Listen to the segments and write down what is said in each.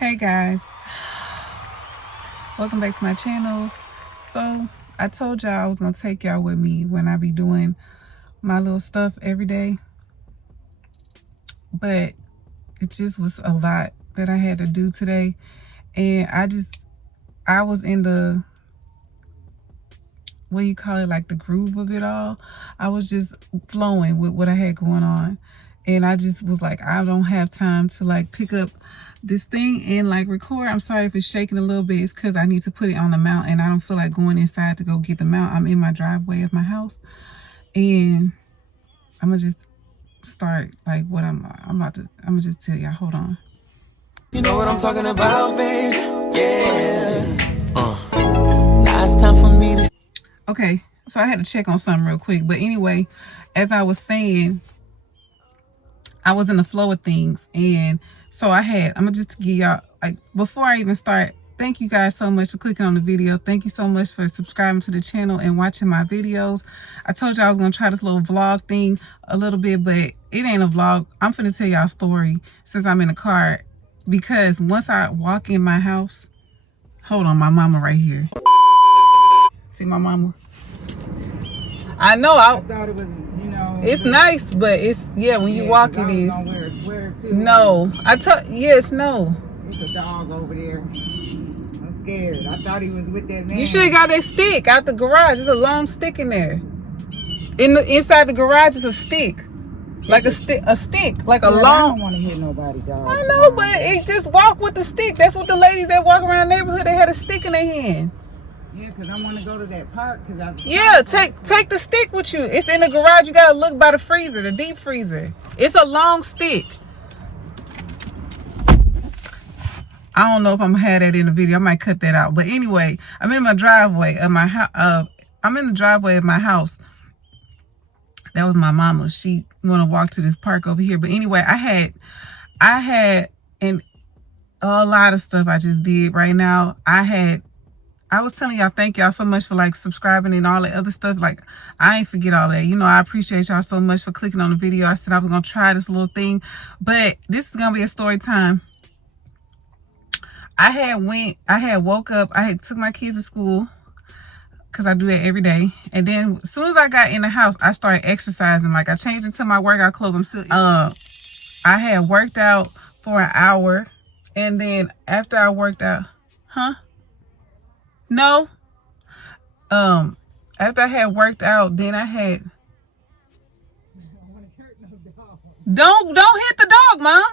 Hey guys, welcome back to my channel. So I told y'all I was gonna take y'all with me when I be doing my little stuff every day, but it just was a lot that I had to do today, and I was in the, what do you call it, like the groove of it all. I was just flowing with what I had going on, and I just was like, I don't have time to like pick up this thing and like record. I'm sorry if it's shaking a little bit. It's because I need to put it on the mount, and I don't feel like going inside to go get the mount. I'm in my driveway of my house, and I'm gonna just start like what I'm gonna just tell y'all. Hold on. You know what I'm talking about, babe? Yeah. Now it's time for me to. Okay, so I had to check on something real quick, but anyway, as I was saying, I was in the flow of things, and so I'm gonna just give y'all, like, before I even start, thank you guys so much for clicking on the video. Thank you so much for subscribing to the channel and watching my videos. I told you I was gonna try this little vlog thing a little bit, but it ain't a vlog. I'm finna tell y'all a story since I'm in the car, because once I walk in my house, hold on, my mama right here. See my mama? I know. I thought it was, you know. It's nice, but it's, yeah, when you walk it is. I was gonna wear a sweater too. No. Yes, no. There's a dog over there. I'm scared. I thought he was with that man. You should have got that stick out the garage. There's a long stick in there. Inside the garage is a stick. Like a stick, like a long. I don't want to hit nobody, dog. I know, but it just walk with the stick. That's what the ladies that walk around the neighborhood, they had a stick in their hand. Yeah, because I want to go to that park. Yeah, take the stick with you. It's in the garage. You gotta look by the freezer, the deep freezer. It's a long stick. I don't know if I'm gonna have that in the video. I might cut that out. But anyway, I'm in my driveway of my house. I'm in the driveway of my house. That was my mama. She want to walk to this park over here. But anyway, I had a lot of stuff I just did right now. I was telling y'all, thank y'all so much for like subscribing and all that other stuff. Like, I ain't forget all that. You know, I appreciate y'all so much for clicking on the video. I said I was going to try this little thing, but this is going to be a story time. I had woke up, I had took my kids to school, because I do that every day. And then as soon as I got in the house, I started exercising. Like, I changed into my workout clothes. I'm still, I had worked out for an hour. And then after I worked out, No. After I had worked out, then I had. Don't hit the dog, Mom.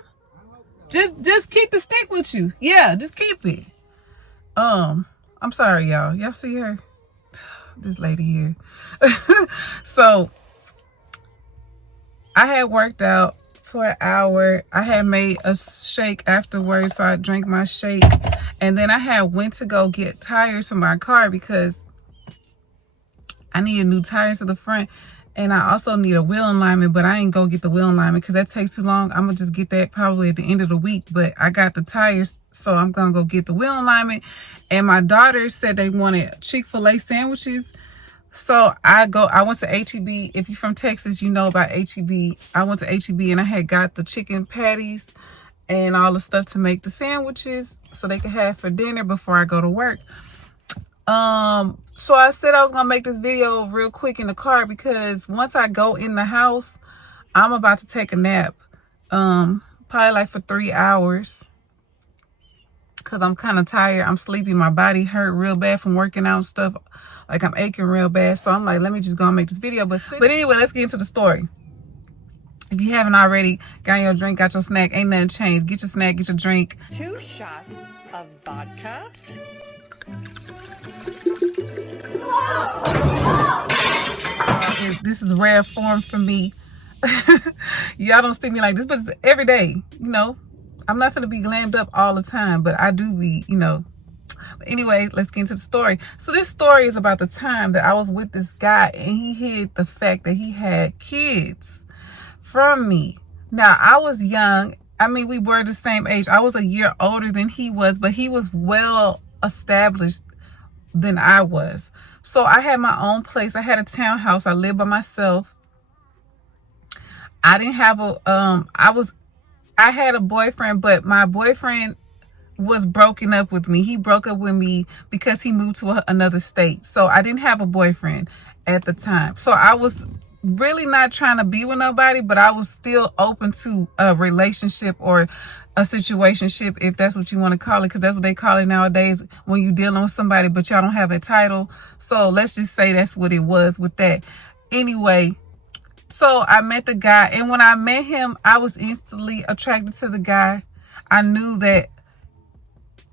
Just keep the stick with you. Yeah, just keep it. I'm sorry, y'all. Y'all see her? This lady here. So I had worked out for an hour. I had made a shake afterwards, so I drank my shake, and then I had went to go get tires for my car because I needed new tires to the front, and I also need a wheel alignment, but I ain't go get the wheel alignment because that takes too long. I'm gonna just get that probably at the end of the week, but I got the tires, so I'm gonna go get the wheel alignment. And my daughter said they wanted Chick-fil-A sandwiches. So I went to H-E-B. If you're from Texas, you know about H-E-B. I went to H-E-B and I had got the chicken patties and all the stuff to make the sandwiches so they could have for dinner before I go to work. So I said I was gonna make this video real quick in the car because once I go in the house, I'm about to take a nap. Probably like for 3 hours. Cause I'm kind of tired. I'm sleepy. My body hurt real bad from working out and stuff. Like, I'm aching real bad. So I'm like, let me just go and make this video. But anyway, let's get into the story. If you haven't already, got your drink, got your snack, ain't nothing changed. Get your snack, get your drink. 2 shots of vodka. This is rare form for me. Y'all don't see me like this, but it's every day, you know. I'm not gonna be glammed up all the time, but I do be, you know. But anyway, let's get into the story. So this story is about the time that I was with this guy and he hid the fact that he had kids from me. Now, I was young. I mean, we were the same age. I was a year older than he was, but he was well established than I was. So I had my own place. I had a townhouse. I lived by myself. I didn't have I had a boyfriend, but my boyfriend was broken up with me. He broke up with me because he moved to another state. So I didn't have a boyfriend at the time. So I was really not trying to be with nobody, but I was still open to a relationship or a situationship, if that's what you want to call it, because that's what they call it nowadays when you're dealing with somebody but y'all don't have a title. So let's just say that's what it was with that. Anyway, so I met the guy, and when I met him, I was instantly attracted to the guy. I knew that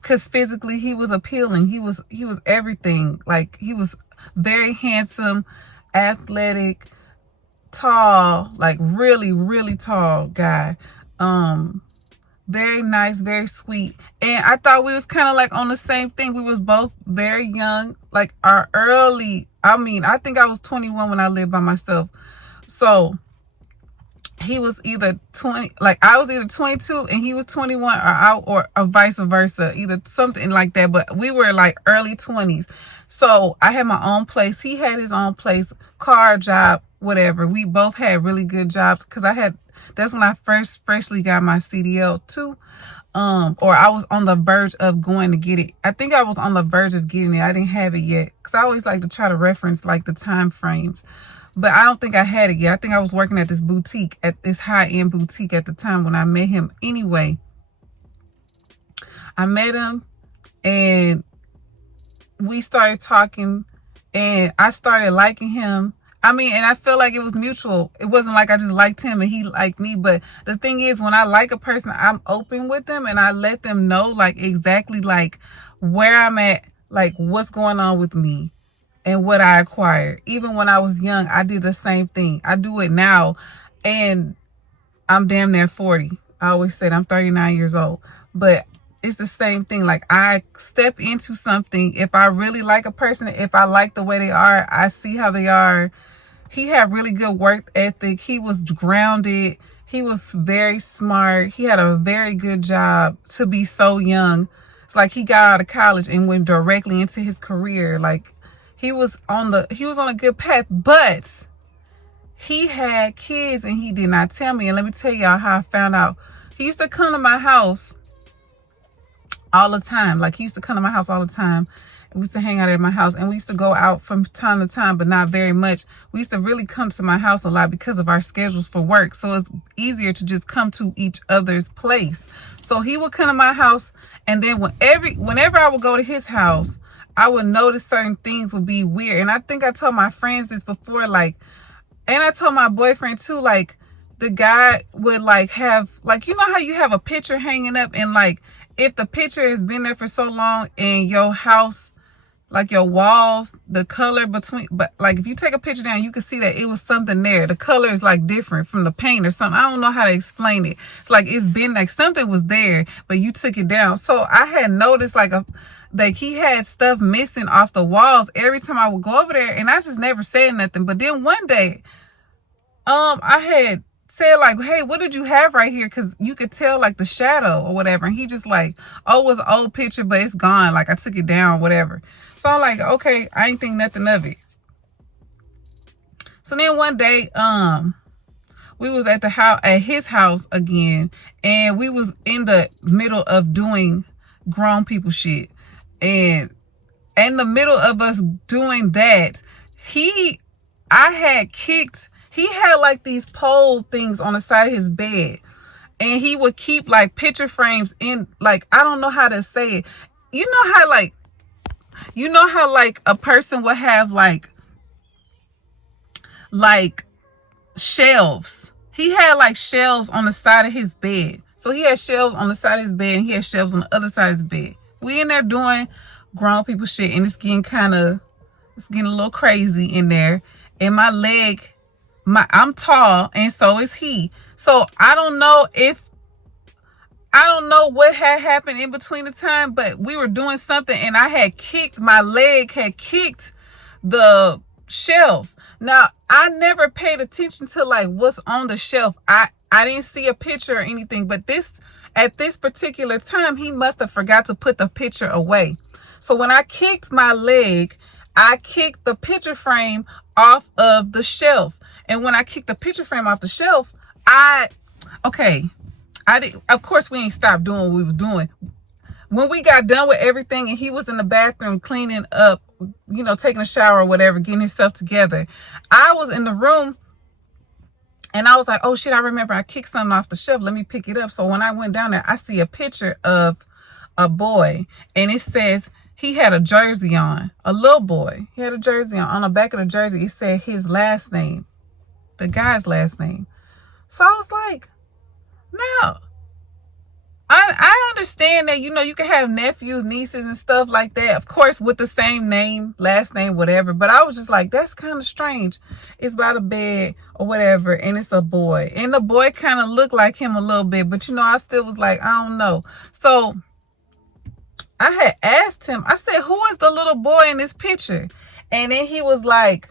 because physically he was appealing. He was everything. Like, he was very handsome, athletic, tall, like really, really tall guy. Very nice, very sweet. And I thought we was kind of like on the same thing. We was both very young, like our early, I think I was 21 when I lived by myself. So he was either 20, like I was either 22 and he was 21, or vice versa, either something like that. But we were like early 20s. So I had my own place. He had his own place, car, job, whatever. We both had really good jobs because that's when I freshly got my CDL too. Or I was on the verge of going to get it. I think I was on the verge of getting it. I didn't have it yet because I always like to try to reference like the time frames. But I don't think I had it yet. I think I was working at this boutique, at this high-end boutique at the time when I met him. Anyway, I met him and we started talking and I started liking him. And I feel like it was mutual. It wasn't like I just liked him and he liked me. But the thing is, when I like a person, I'm open with them and I let them know like exactly like where I'm at, like what's going on with me and what I acquired. Even when I was young, I did the same thing. I do it now and I'm damn near 40. I always said I'm 39 years old. But it's the same thing. Like, I step into something. If I really like a person, if I like the way they are, I see how they are. He had really good work ethic. He was grounded. He was very smart. He had a very good job to be so young. It's like he got out of college and went directly into his career. Like, he was on a good path, but he had kids and he did not tell me. And let me tell y'all how I found out. He used to come to my house all the time. Like, he used to come to my house all the time. We used to hang out at my house and we used to go out from time to time, but not very much. We used to really come to my house a lot because of our schedules for work. So it's easier to just come to each other's place. So he would come to my house, and then whenever I would go to his house, I would notice certain things would be weird. And I think I told my friends this before, like, and I told my boyfriend too, like, the guy would like have, like, you know how you have a picture hanging up, and like, if the picture has been there for so long and your house, like your walls, the color between, but like if you take a picture down, you can see that it was something there. The color is like different from the paint or something. I don't know how to explain it. It's like it's been like something was there, but you took it down. So I had noticed like he had stuff missing off the walls every time I would go over there, and I just never said nothing. But then one day, I had said like, hey, what did you have right here? Because you could tell like the shadow or whatever. And he just like, oh, it was an old picture, but it's gone. Like, I took it down, whatever. So I'm like, okay, I ain't think nothing of it. So then one day, we was at his house again, and we was in the middle of doing grown people shit. And in the middle of us doing that, he had like these pole things on the side of his bed, and he would keep like picture frames in, like, I don't know how to say it. You know how like a person would have like shelves. He had like shelves on the side of his bed. So he had shelves on the side of his bed and he had shelves on the other side of his bed. We in there doing grown people shit, and it's getting a little crazy in there. And my leg, I'm tall and so is he. So I don't know what had happened in between the time, but we were doing something and my leg had kicked the shelf. Now, I never paid attention to like what's on the shelf. I didn't see a picture or anything, but at this particular time, he must have forgot to put the picture away. So when I kicked my leg, I kicked the picture frame off of the shelf. And when I kicked the picture frame off the shelf, of course we ain't stopped doing what we was doing. when we got done with everything and he was in the bathroom cleaning up, taking a shower or whatever, getting himself together, I was in the room and I was like, oh shit, I remember I kicked something off the shelf. Let me pick it up. So when I went down there, I see a picture of a boy and it says he had a jersey on, a little boy. He had a jersey on. On the back of the jersey, it said his last name, the guy's last name. So I was like, no. I understand that, you can have nephews, nieces and stuff like that, of course, with the same name, last name, whatever. But I was just like, that's kind of strange. It's by the bed or whatever, and it's a boy. And the boy kind of looked like him a little bit, but, I still was like, I don't know. So I had asked him, I said, who is the little boy in this picture? And then he was like,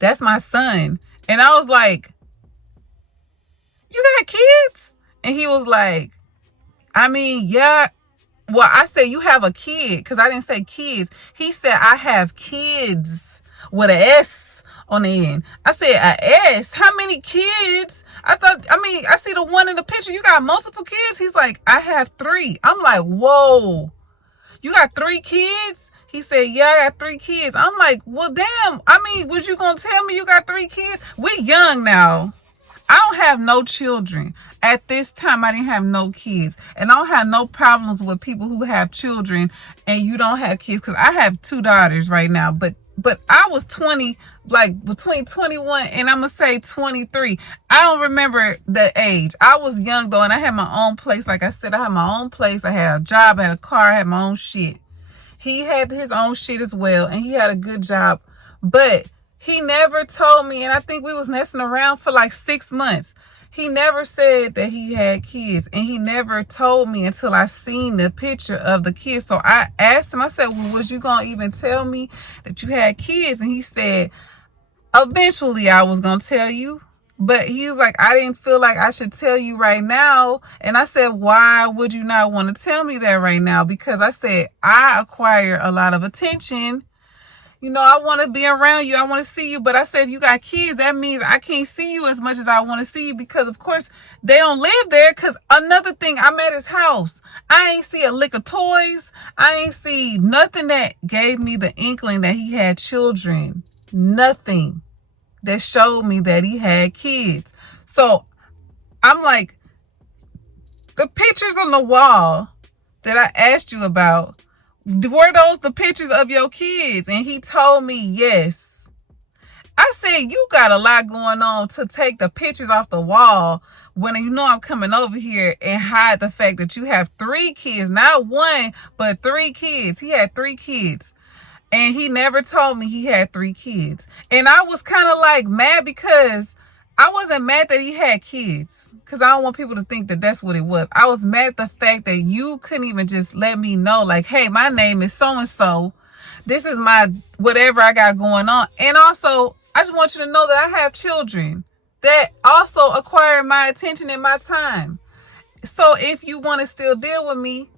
that's my son. And I was like, you got kids? And he was like, I mean, yeah. Well, I said, you have a kid, because I didn't say kids. He said, I have kids with an S on the end. I said, a S? How many kids? I see the one in the picture. You got multiple kids? He's like, I have 3. I'm like, whoa. You got 3 kids? He said, yeah, I got 3 kids. I'm like, well, damn. Was you going to tell me you got 3 kids? We young now. I don't have no children. At this time, I didn't have no kids. And I don't have no problems with people who have children and you don't have kids. Because I have 2 daughters right now. But I was 20, like between 21 and I'm going to say 23. I don't remember the age. I was young though. And I had my own place. Like I said, I had my own place. I had a job. I had a car. I had my own shit. He had his own shit as well. And he had a good job. But he never told me, and I think we was messing around for like 6 months. He never said that he had kids, and he never told me until I seen the picture of the kids. So I asked him, I said, well, was you going to even tell me that you had kids? And he said, eventually I was going to tell you. But he was like, I didn't feel like I should tell you right now. And I said, why would you not want to tell me that right now? Because I said, I acquire a lot of attention. I want to be around you. I want to see you. But I said, if you got kids, that means I can't see you as much as I want to see you because, of course, they don't live there. Because another thing, I'm at his house. I ain't see a lick of toys. I ain't see nothing that gave me the inkling that he had children. Nothing that showed me that he had kids. So I'm like, the pictures on the wall that I asked you about, were those the pictures of your kids? And he told me yes. I said, you got a lot going on to take the pictures off the wall when I'm coming over here and hide the fact that you have 3 kids, not 1, but 3 kids. He had 3 kids. And he never told me he had 3 kids. And I was kind of like mad because I wasn't mad that he had kids. Because I don't want people to think that that's what it was. I was mad at the fact that you couldn't even just let me know, like, hey, my name is so-and-so. This is my whatever I got going on. And also, I just want you to know that I have children that also acquire my attention and my time. So if you want to still deal with me,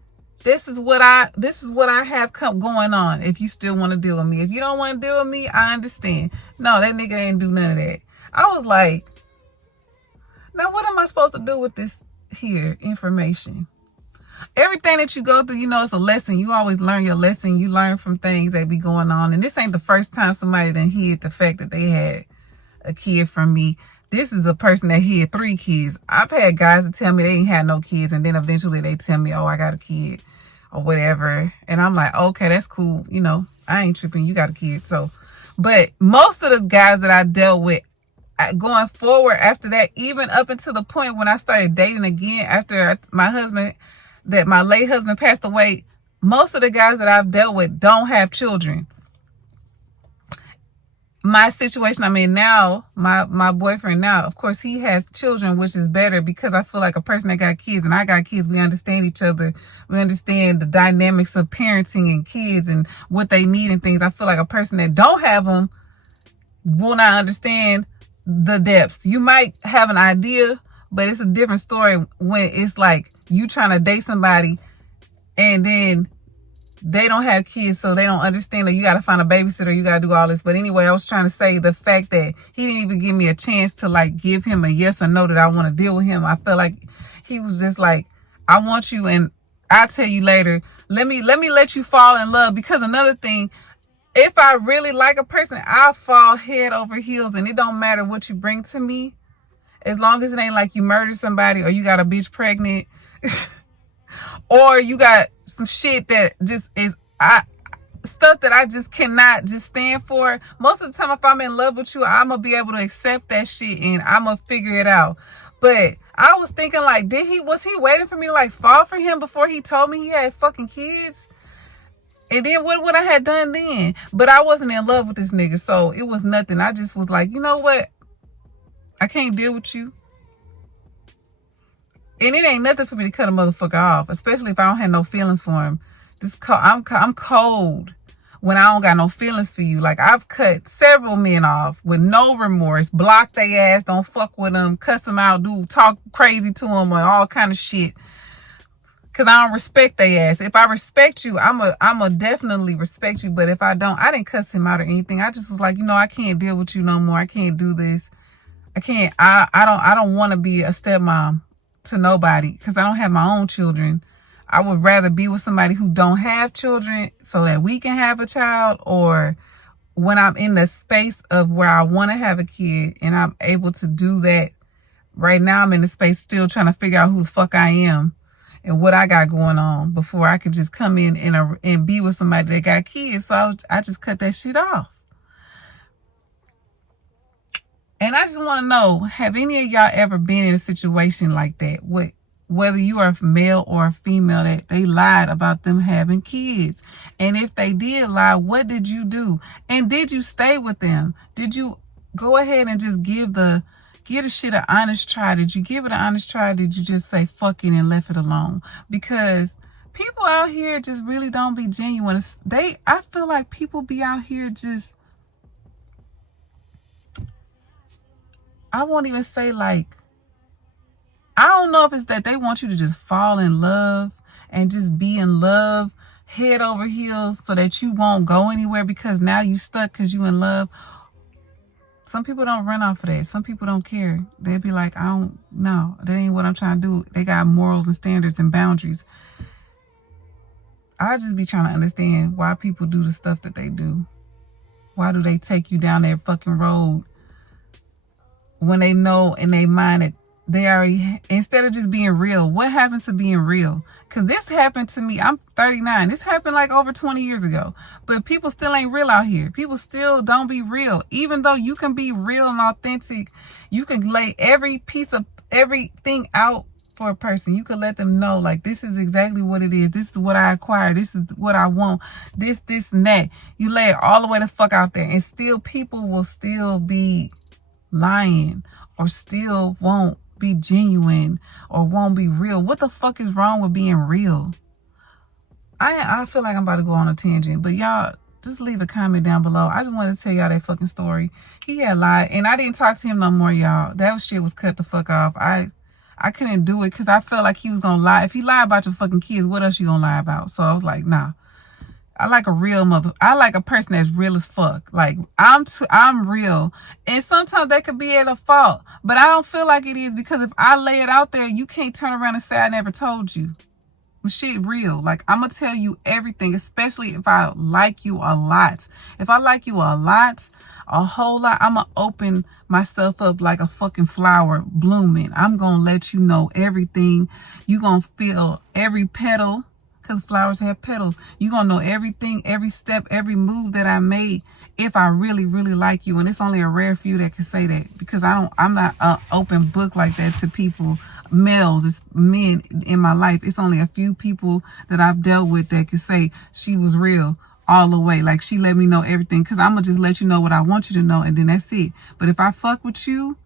this is what I have going on. If you still want to deal with me. If you don't want to deal with me, I understand. No, that nigga didn't do none of that. I was like, now, what am I supposed to do with this here information? Everything that you go through, it's a lesson. You always learn your lesson. You learn from things that be going on. And this ain't the first time somebody done hid the fact that they had a kid from me. This is a person that hid 3 kids. I've had guys that tell me they ain't had no kids. And then eventually they tell me, oh, I got a kid or whatever. And I'm like, okay, that's cool. I ain't tripping. You got a kid. So, but most of the guys that I dealt with, going forward after that, even up until the point when I started dating again after my late husband passed away, most of the guys that I've dealt with don't have children. My situation I'm in now, my boyfriend now, of course, he has children, which is better because I feel like a person that got kids and I got kids, we understand each other. We understand the dynamics of parenting and kids and what they need and things. I feel like a person that don't have them will not understand the depths. You might have an idea, but it's a different story when it's like you trying to date somebody and then they don't have kids, so they don't understand that you got to find a babysitter, you got to do all this. But anyway, I was trying to say the fact that he didn't even give me a chance to like give him a yes or no that I want to deal with him. I felt like he was just like, I want you, and I'll tell you later. Let me let you fall in love. Because another thing, if I really like a person, I'll fall head over heels, and it don't matter what you bring to me, as long as it ain't like you murdered somebody or you got a bitch pregnant or you got some shit that just is stuff that I just cannot just stand for. Most of the time, if I'm in love with you, I'm gonna be able to accept that shit and I'm gonna figure it out. But I was thinking, like, was he waiting for me to like fall for him before he told me he had fucking kids? And then what would I have done then? But I wasn't in love with this nigga, so it was nothing. I just was like, you know what? I can't deal with you. And it ain't nothing for me to cut a motherfucker off, especially if I don't have no feelings for him. I'm cold when I don't got no feelings for you. Like, I've cut several men off with no remorse, block their ass, don't fuck with them, cuss them out, talk crazy to them, or all kind of shit. Cause I don't respect their ass. If I respect you, I'ma definitely respect you. But if I don't, I didn't cuss him out or anything. I just was like, you know, I can't deal with you no more. I can't do this. I can't. I don't want to be a stepmom to nobody because I don't have my own children. I would rather be with somebody who don't have children so that we can have a child, or when I'm in the space of where I want to have a kid and I'm able to do that. Right now I'm in the space still trying to figure out who the fuck I am and what I got going on before I could just come in and be with somebody that got kids. So I just cut that shit off. And I just want to know, have any of y'all ever been in a situation like that? Whether you are a male or a female, that they lied about them having kids. And if they did lie, what did you do? And did you stay with them? Did you go ahead and just give the shit an honest try? Did you give it an honest try? Did you just say fuck it and left it alone? Because people out here just really don't be genuine. I feel like people be out here just, I won't even say like, I don't know if it's that they want you to just fall in love and just be in love head over heels so that you won't go anywhere because now you stuck because you in love. Some people don't run off of that. Some people don't care. They'll be like, I don't know. That ain't what I'm trying to do. They got morals and standards and boundaries. I just be trying to understand why people do the stuff that they do. Why do they take you down that fucking road when they know in their mind that they already, instead of just being real? What happened to being real? Because this happened to me. I'm 39. This happened like over 20 years ago. But people still ain't real out here. People still don't be real. Even though you can be real and authentic, you can lay every piece of everything out for a person. You can let them know, like, this is exactly what it is. This is what I acquired. This is what I want. This, and that. You lay it all the way the fuck out there. And still people will still be lying or still won't be genuine or won't be real. What the fuck is wrong with being real? I feel like I'm about to go on a tangent, but y'all just leave a comment down below. I just wanted to tell y'all that fucking story. He had lied and I didn't talk to him no more, y'all. That shit was cut the fuck off. I couldn't do it because I felt like he was gonna lie. If he lied about your fucking kids, what else you gonna lie about? So I was like, nah. I like a real mother. I like a person that's real as fuck. Like, I'm real. And sometimes that could be at a fault. But I don't feel like it is, because if I lay it out there, you can't turn around and say I never told you. Shit real. Like, I'm going to tell you everything, especially if I like you a lot. If I like you a lot, a whole lot, I'm going to open myself up like a fucking flower blooming. I'm going to let you know everything. You going to feel every petal. Because flowers have petals. You're going to know everything, every step, every move that I made if I really, really like you. And it's only a rare few that can say that, because I'm not an open book like that to people, males, it's men in my life. It's only a few people that I've dealt with that can say she was real all the way. Like, she let me know everything, because I'm going to just let you know what I want you to know, and then that's it. But if I fuck with you,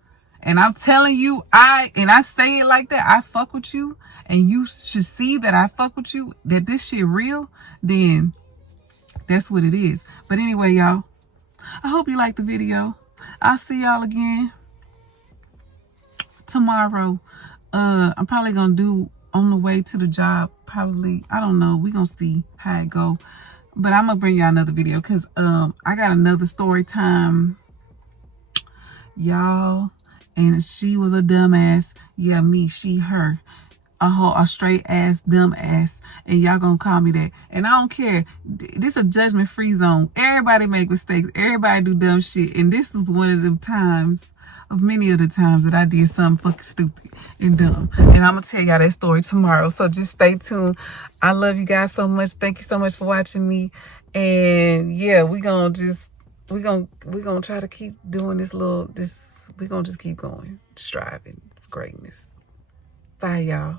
and I'm telling you, I say it like that, I fuck with you, and you should see that I fuck with you, that this shit real, then that's what it is. But anyway, y'all, I hope you liked the video. I'll see y'all again tomorrow. I'm probably gonna do on the way to the job, probably. I don't know. We're gonna see how it go. But I'm gonna bring y'all another video, because I got another story time, y'all. And she was a dumbass. Yeah, me, she, her. a straight ass, dumb ass, and y'all gonna call me that. And I don't care. This a judgment free zone. Everybody make mistakes. Everybody do dumb shit. And this is one of them times, of many of the times that I did something fucking stupid and dumb. And I'm gonna tell y'all that story tomorrow. So just stay tuned. I love you guys so much. Thank you so much for watching me. And yeah, we're gonna try to keep doing we're gonna just keep going, striving for greatness. Bye, y'all.